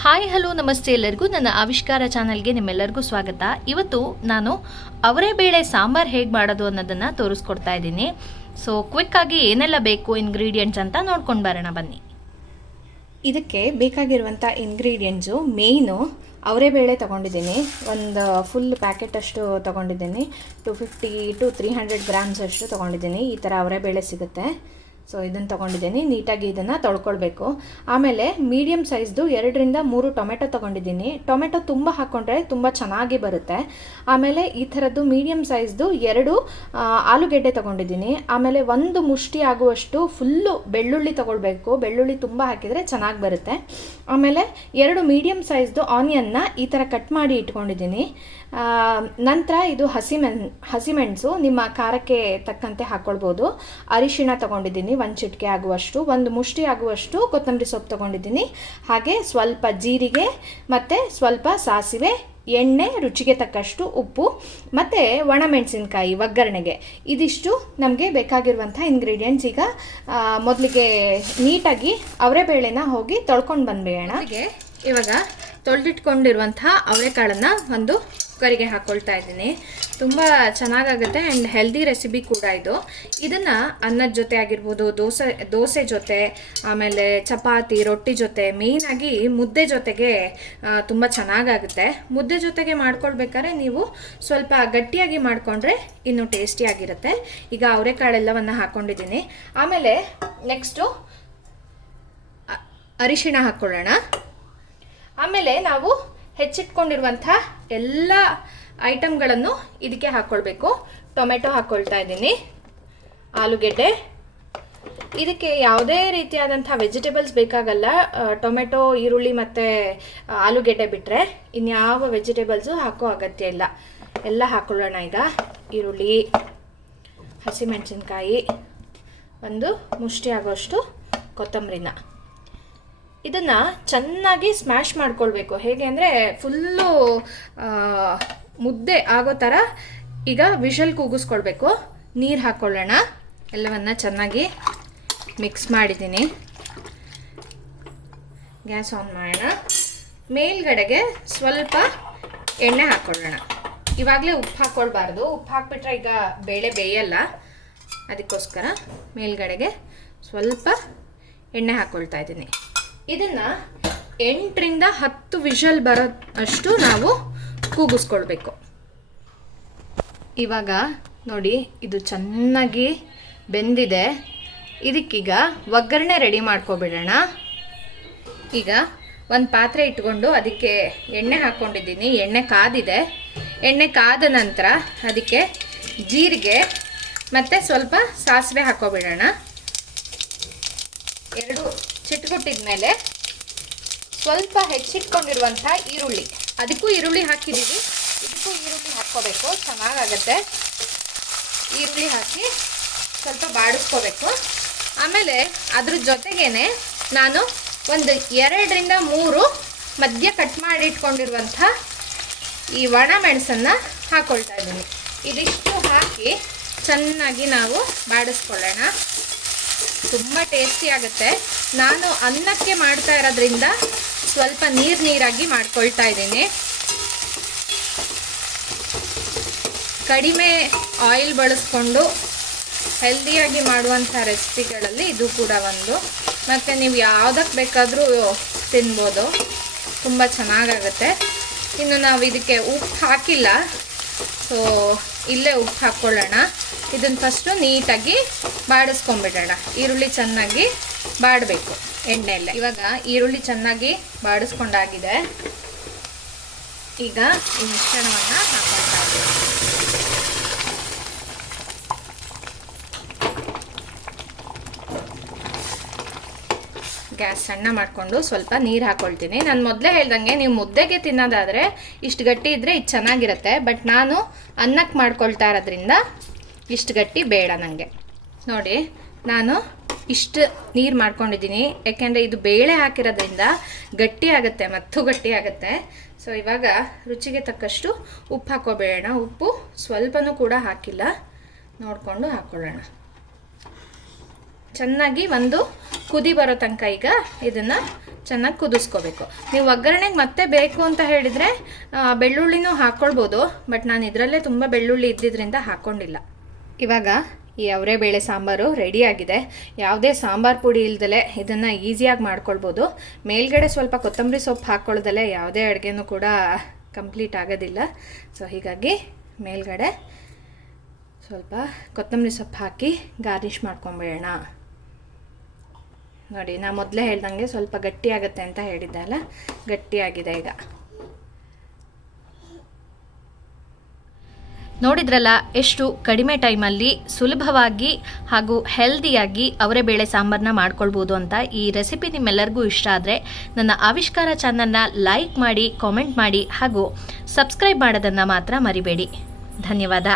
Hi, hello, ನಮಸ್ತೆ ಎಲ್ಲರಿಗೂ. ನನ್ನ ಆವಿಷ್ಕಾರ ಚಾನಲ್ಗೆ ನಿಮ್ಮೆಲ್ಲರಿಗೂ ಸ್ವಾಗತ. ಇವತ್ತು ನಾನು ಅವರೇ ಬೇಳೆ ಸಾಂಬಾರ್ ಹೇಗೆ ಮಾಡೋದು ಅನ್ನೋದನ್ನು ತೋರಿಸ್ಕೊಡ್ತಾ ಇದ್ದೀನಿ. ಸೊ ಕ್ವಿಕ್ಕಾಗಿ ಏನೆಲ್ಲ ಬೇಕು ಇಂಗ್ರೀಡಿಯೆಂಟ್ಸ್ ಅಂತ ನೋಡ್ಕೊಂಡು ಬರೋಣ, ಬನ್ನಿ. ಇದಕ್ಕೆ ಬೇಕಾಗಿರುವಂಥ ಇಂಗ್ರೀಡಿಯೆಂಟ್ಸು ಮೇಯ್ನು ಅವರೇ ಬೇಳೆ ತೊಗೊಂಡಿದ್ದೀನಿ. ಒಂದು ಫುಲ್ ಪ್ಯಾಕೆಟ್ ಅಷ್ಟು ತೊಗೊಂಡಿದ್ದೀನಿ. Two fifty to three hundred grams ಅಷ್ಟು ತೊಗೊಂಡಿದ್ದೀನಿ. ಈ ಥರ ಅವರೇ ಬೇಳೆ ಸಿಗುತ್ತೆ. ಸೊ ಇದನ್ನು ತೊಗೊಂಡಿದ್ದೀನಿ. ನೀಟಾಗಿ ಇದನ್ನು ತೊಳ್ಕೊಳ್ಬೇಕು. ಆಮೇಲೆ ಮೀಡಿಯಮ್ ಸೈಜ್ದು ಎರಡರಿಂದ ಮೂರು ಟೊಮೆಟೊ ತೊಗೊಂಡಿದ್ದೀನಿ. ಟೊಮೆಟೊ ತುಂಬ ಹಾಕ್ಕೊಂಡ್ರೆ ತುಂಬ ಚೆನ್ನಾಗಿ ಬರುತ್ತೆ. ಆಮೇಲೆ ಈ ಥರದ್ದು ಮೀಡಿಯಮ್ ಸೈಜ್ದು ಎರಡು ಆಲೂಗೆಡ್ಡೆ ತೊಗೊಂಡಿದ್ದೀನಿ. ಆಮೇಲೆ ಒಂದು ಮುಷ್ಟಿ ಆಗುವಷ್ಟು ಫುಲ್ಲು ಬೆಳ್ಳುಳ್ಳಿ ತೊಗೊಳ್ಬೇಕು. ಬೆಳ್ಳುಳ್ಳಿ ತುಂಬ ಹಾಕಿದರೆ ಚೆನ್ನಾಗಿ ಬರುತ್ತೆ. ಆಮೇಲೆ ಎರಡು ಮೀಡಿಯಮ್ ಸೈಜ್ದು ಆನಿಯನ್ನ ಈ ಥರ ಕಟ್ ಮಾಡಿ ಇಟ್ಕೊಂಡಿದ್ದೀನಿ. ನಂತರ ಇದು ಹಸಿಮೆಣ್, ಹಸಿಮೆಣಸು ನಿಮ್ಮ ಖಾರಕ್ಕೆ ತಕ್ಕಂತೆ ಹಾಕ್ಕೊಳ್ಬೋದು ಅರಿಶಿಣ ತೊಗೊಂಡಿದ್ದೀನಿ. ಒಂದು ಚಿಟಿಕೆ ಆಗುವಷ್ಟು, ಒಂದು ಮುಷ್ಟಿ ಆಗುವಷ್ಟು ಕೊತ್ತಂಬರಿ ಸೊಪ್ಪು ತೊಗೊಂಡಿದ್ದೀನಿ. ಹಾಗೆ ಸ್ವಲ್ಪ ಜೀರಿಗೆ ಮತ್ತು ಸ್ವಲ್ಪ ಸಾಸಿವೆ, ಎಣ್ಣೆ, ರುಚಿಗೆ ತಕ್ಕಷ್ಟು ಉಪ್ಪು ಮತ್ತು ಒಣಮೆಣಸಿನ್ಕಾಯಿ, ಒಗ್ಗರಣೆಗೆ. ಇದಿಷ್ಟು ನಮಗೆ ಬೇಕಾಗಿರುವಂಥ ಇಂಗ್ರೀಡಿಯೆಂಟ್ಸ್ ಈಗ ಮೊದಲಿಗೆ ನೀಟಾಗಿ ಅವರೆಬೇಳೆನ ಹೋಗಿ ತೊಳ್ಕೊಂಡು ಬಂದ್ಬೇಡ ಇವಾಗ ತೊಳೆದಿಟ್ಕೊಂಡಿರುವಂಥ ಅವರೆಕಾಳನ್ನು ಒಂದು ಕುಕ್ಕರಿಗೆ ಹಾಕ್ಕೊಳ್ತಾ ಇದ್ದೀನಿ. ತುಂಬ ಚೆನ್ನಾಗಾಗುತ್ತೆ ಆ್ಯಂಡ್ ಹೆಲ್ದಿ ರೆಸಿಪಿ ಕೂಡ ಇದು. ಇದನ್ನು ಅನ್ನದ ಜೊತೆ ಆಗಿರ್ಬೋದು, ದೋಸೆ ದೋಸೆ ಜೊತೆ, ಆಮೇಲೆ ಚಪಾತಿ, ರೊಟ್ಟಿ ಜೊತೆ ಮೇಯ್ನಾಗಿ ಮುದ್ದೆ ಜೊತೆಗೆ ತುಂಬ ಚೆನ್ನಾಗಾಗುತ್ತೆ. ಮುದ್ದೆ ಜೊತೆಗೆ ಮಾಡ್ಕೊಳ್ಬೇಕಾದ್ರೆ ನೀವು ಸ್ವಲ್ಪ ಗಟ್ಟಿಯಾಗಿ ಮಾಡಿಕೊಂಡ್ರೆ ಇನ್ನೂ ಟೇಸ್ಟಿಯಾಗಿರುತ್ತೆ ಈಗ ಅವರೆಕಾಳೆಲ್ಲವನ್ನು ಹಾಕ್ಕೊಂಡಿದ್ದೀನಿ ಆಮೇಲೆ ನೆಕ್ಸ್ಟು ಅರಿಶಿಣ ಹಾಕ್ಕೊಳ್ಳೋಣ ಆಮೇಲೆ ನಾವು ಹೆಚ್ಚಿಟ್ಕೊಂಡಿರುವಂಥ ಎಲ್ಲ ಐಟಮ್ಗಳನ್ನು ಇದಕ್ಕೆ ಹಾಕ್ಕೊಳ್ಬೇಕು ಟೊಮೆಟೊ ಹಾಕ್ಕೊಳ್ತಾ ಇದ್ದೀನಿ. ಆಲೂಗೆಡ್ಡೆ. ಇದಕ್ಕೆ ಯಾವುದೇ ರೀತಿಯಾದಂಥ ವೆಜಿಟೇಬಲ್ಸ್ ಬೇಕಾಗಲ್ಲ. ಟೊಮೆಟೊ, ಈರುಳ್ಳಿ ಮತ್ತು ಆಲೂಗೆಡ್ಡೆ ಬಿಟ್ಟರೆ ಇನ್ಯಾವ ವೆಜಿಟೇಬಲ್ಸು ಹಾಕೋ ಅಗತ್ಯ ಇಲ್ಲ. ಎಲ್ಲ ಹಾಕೊಳ್ಳೋಣ ಈಗ. ಈರುಳ್ಳಿ, ಹಸಿಮೆಣಸಿನ್ಕಾಯಿ, ಒಂದು ಮುಷ್ಟಿ ಆಗೋಷ್ಟು ಕೊತ್ತಂಬರಿನ. ಇದನ್ನು ಚೆನ್ನಾಗಿ ಸ್ಮ್ಯಾಶ್ ಮಾಡ್ಕೊಳ್ಬೇಕು. ಹೇಗೆ ಅಂದರೆ ಫುಲ್ಲು ಮುದ್ದೆ ಆಗೋ ಥರ ಈಗ ವಿಷಲ್ ಕೂಗಿಸ್ಕೊಳ್ಬೇಕು. ನೀರು ಹಾಕ್ಕೊಳ್ಳೋಣ ಎಲ್ಲವನ್ನು ಚೆನ್ನಾಗಿ ಮಿಕ್ಸ್ ಮಾಡಿದ್ದೀನಿ. ಗ್ಯಾಸ್ ಆನ್ ಮಾಡೋಣ. ಮೇಲ್ಗಡೆಗೆ ಸ್ವಲ್ಪ ಎಣ್ಣೆ ಹಾಕ್ಕೊಳ್ಳೋಣ ಇವಾಗಲೇ ಉಪ್ಪು ಹಾಕ್ಕೊಳ್ಬಾರ್ದು ಉಪ್ಪು ಹಾಕ್ಬಿಟ್ರೆ ಈಗ ಬೇಳೆ ಬೇಯಲ್ಲ. ಅದಕ್ಕೋಸ್ಕರ ಮೇಲ್ಗಡೆಗೆ ಸ್ವಲ್ಪ ಎಣ್ಣೆ ಹಾಕ್ಕೊಳ್ತಾ ಇದ್ದೀನಿ. ಇದನ್ನು ಎಂಟರಿಂದ ಹತ್ತು ವಿಷಲ್ ಬರೋ ಅಷ್ಟು ನಾವು ಕೂಗಿಸ್ಕೊಳ್ಬೇಕು. ಇವಾಗ ನೋಡಿ, ಇದು ಚೆನ್ನಾಗಿ ಬೆಂದಿದೆ. ಇದಕ್ಕೀಗ ಒಗ್ಗರಣೆ ರೆಡಿ ಮಾಡ್ಕೊಬಿಡೋಣ. ಈಗ ಒಂದು ಪಾತ್ರೆ ಇಟ್ಕೊಂಡು ಅದಕ್ಕೆ ಎಣ್ಣೆ ಹಾಕ್ಕೊಂಡಿದ್ದೀನಿ. ಎಣ್ಣೆ ಕಾದಿದೆ. ಎಣ್ಣೆ ಕಾದ ನಂತರ ಅದಕ್ಕೆ ಜೀರಿಗೆ ಮತ್ತು ಸ್ವಲ್ಪ ಸಾಸಿವೆ ಹಾಕ್ಕೊಬಿಡೋಣ. ಎರಡು ಚಿಟ್ಗುಟ್ಟಿದ ಮೇಲೆ ಸ್ವಲ್ಪ ಹೆಚ್ಚಿಟ್ಕೊಂಡಿರುವಂಥ ಈರುಳ್ಳಿ. ಅದಕ್ಕೂ ಈರುಳ್ಳಿ ಹಾಕಿದ್ದೀವಿ. ಇದಕ್ಕೂ ಈರುಳ್ಳಿ ಹಾಕ್ಕೋಬೇಕು. ಚೆನ್ನಾಗಾಗತ್ತೆ. ಈರುಳ್ಳಿ ಹಾಕಿ ಸ್ವಲ್ಪ ಬಾಡಿಸ್ಕೋಬೇಕು. ಆಮೇಲೆ ಅದ್ರ ಜೊತೆಗೇನೆ ನಾನು ಒಂದು ಎರಡರಿಂದ ಮೂರು ಮಧ್ಯ ಕಟ್ ಮಾಡಿ ಇಟ್ಕೊಂಡಿರುವಂಥ ಈ ಒಣ ಮೆಣಸನ್ನು ಹಾಕ್ಕೊಳ್ತಾ ಇದ್ದೀನಿ. ಇದಿಷ್ಟು ಹಾಕಿ ಚೆನ್ನಾಗಿ ನಾವು ಬಾಡಿಸ್ಕೊಳ್ಳೋಣ. ತುಂಬ ಟೇಸ್ಟಿ ಆಗುತ್ತೆ. ನಾನು ಅನ್ನಕ್ಕೆ ಮಾಡ್ತಾ ಇರೋದ್ರಿಂದ ಸ್ವಲ್ಪ ನೀರು ನೀರಾಗಿ ಮಾಡ್ಕೊಳ್ತಾ ಇದ್ದೀನಿ. ಕಡಿಮೆ ಆಯಿಲ್ ಬಳಸ್ಕೊಂಡು ಹೆಲ್ದಿಯಾಗಿ ಮಾಡುವಂಥ ರೆಸಿಪಿಗಳಲ್ಲಿ ಇದು ಕೂಡ ಒಂದು. ಮತ್ತು ನೀವು ಯಾವುದಕ್ಕೆ ಬೇಕಾದರೂ ತಿನ್ಬೋದು. ತುಂಬ ಚೆನ್ನಾಗಾಗುತ್ತೆ. ಇನ್ನು ನಾವು ಇದಕ್ಕೆ ಉಪ್ಪು ಹಾಕಿಲ್ಲ. ಸೊ ಇಲ್ಲೇ ಉಪ್ಪು ಹಾಕ್ಕೊಳ್ಳೋಣ. ಇದನ್ನು ಫಸ್ಟು ನೀಟಾಗಿ ಬಾಡಿಸ್ಕೊಂಡ್ಬಿಡೋಣ. ಈರುಳ್ಳಿ ಚೆನ್ನಾಗಿ ಬಾಡಬೇಕು ಎಣ್ಣೆಯಲ್ಲೇ. ಇವಾಗ ಈರುಳ್ಳಿ ಚೆನ್ನಾಗಿ ಬಾಡಿಸ್ಕೊಂಡಾಗಿದೆ. ಈಗ ಈ ಮಿಶ್ರಣವನ್ನು ಗ್ಯಾಸ್ ಸಣ್ಣ ಮಾಡಿಕೊಂಡು ಸ್ವಲ್ಪ ನೀರು ಹಾಕ್ಕೊಳ್ತೀನಿ ನಾನು ಮೊದಲೇ ಹೇಳ್ದಂಗೆ ನೀವು ಮುದ್ದೆಗೆ ತಿನ್ನೋದಾದರೆ ಇಷ್ಟು ಗಟ್ಟಿ ಇದ್ದರೆ ಇದು ಚೆನ್ನಾಗಿರುತ್ತೆ, ಬಟ್ ನಾನು ಅನ್ನಕ್ಕೆ ಮಾಡ್ಕೊಳ್ತಾ ಇರೋದ್ರಿಂದ ಇಷ್ಟು ಗಟ್ಟಿ ಬೇಡ ನನಗೆ ನೋಡಿ, ನಾನು ಇಷ್ಟು ನೀರು ಮಾಡ್ಕೊಂಡಿದ್ದೀನಿ. ಯಾಕೆಂದರೆ ಇದು ಬೇಳೆ ಹಾಕಿರೋದ್ರಿಂದ ಗಟ್ಟಿ ಆಗುತ್ತೆ, ಮತ್ತು ಗಟ್ಟಿ ಆಗುತ್ತೆ. ಸೊ ಇವಾಗ ರುಚಿಗೆ ತಕ್ಕಷ್ಟು ಉಪ್ಪು ಹಾಕೋಬೇಡೋಣ ಉಪ್ಪು ಸ್ವಲ್ಪನೂ ಕೂಡ ಹಾಕಿಲ್ಲ. ನೋಡಿಕೊಂಡು ಹಾಕ್ಕೊಳ್ಳೋಣ ಚೆನ್ನಾಗಿ ಒಂದು ಕುದಿ ಬರೋ ತನಕ ಈಗ ಇದನ್ನು ಚೆನ್ನಾಗಿ ಕುದಿಸ್ಕೋಬೇಕು. ನೀವು ಒಗ್ಗರಣೆಗೆ ಮತ್ತೆ ಬೇಕು ಅಂತ ಹೇಳಿದರೆ ಬೆಳ್ಳುಳ್ಳಿನೂ ಹಾಕ್ಕೊಳ್ಬೋದು ಬಟ್ ನಾನು ಇದರಲ್ಲೇ ತುಂಬ ಬೆಳ್ಳುಳ್ಳಿ ಇದ್ದಿದ್ದರಿಂದ ಹಾಕ್ಕೊಂಡಿಲ್ಲ ಇವಾಗ ಈ ಅವರೆಬೇಳೆ ಸಾಂಬಾರು ರೆಡಿಯಾಗಿದೆ ಯಾವುದೇ ಸಾಂಬಾರು ಪುಡಿ ಇಲ್ದಲೆ ಇದನ್ನು ಈಸಿಯಾಗಿ ಮಾಡ್ಕೊಳ್ಬೋದು. ಮೇಲ್ಗಡೆ ಸ್ವಲ್ಪ ಕೊತ್ತಂಬರಿ ಸೊಪ್ಪು ಹಾಕ್ಕೊಳ್ದಲೆ ಯಾವುದೇ ಅಡುಗೆನೂ ಕೂಡ ಕಂಪ್ಲೀಟ್ ಆಗೋದಿಲ್ಲ. ಸೊ ಹೀಗಾಗಿ ಮೇಲ್ಗಡೆ ಸ್ವಲ್ಪ ಕೊತ್ತಂಬರಿ ಸೊಪ್ಪು ಹಾಕಿ ಗಾರ್ನಿಷ್ ಮಾಡ್ಕೊಂಬಿಡೋಣ. ನೋಡಿ, ನಾ ಮೊದಲೇ ಹೇಳ್ದಂಗೆ ಸ್ವಲ್ಪ ಗಟ್ಟಿ ಆಗುತ್ತೆ ಅಂತ ಹೇಳಿದ್ದೆ ಅಲ್ಲ? ಗಟ್ಟಿಯಾಗಿದೆ ಈಗ. ನೋಡಿದ್ರಲ್ಲ, ಎಷ್ಟು ಕಡಿಮೆ ಟೈಮಲ್ಲಿ ಸುಲಭವಾಗಿ ಹಾಗೂ ಹೆಲ್ದಿಯಾಗಿ ಅವರೇ ಬೇಳೆ ಸಾಂಬಾರನ್ನ ಮಾಡ್ಕೊಳ್ಬೋದು ಅಂತ ಈ ರೆಸಿಪಿ ನಿಮ್ಮೆಲ್ಲರಿಗೂ ಇಷ್ಟ ಆದರೆ ನನ್ನ ಆವಿಷ್ಕಾರ ಚಾನಲ್ನ ಲೈಕ್ ಮಾಡಿ, ಕಾಮೆಂಟ್ ಮಾಡಿ ಹಾಗೂ ಸಬ್ಸ್ಕ್ರೈಬ್ ಮಾಡೋದನ್ನು ಮಾತ್ರ ಮರಿಬೇಡಿ. ಧನ್ಯವಾದ.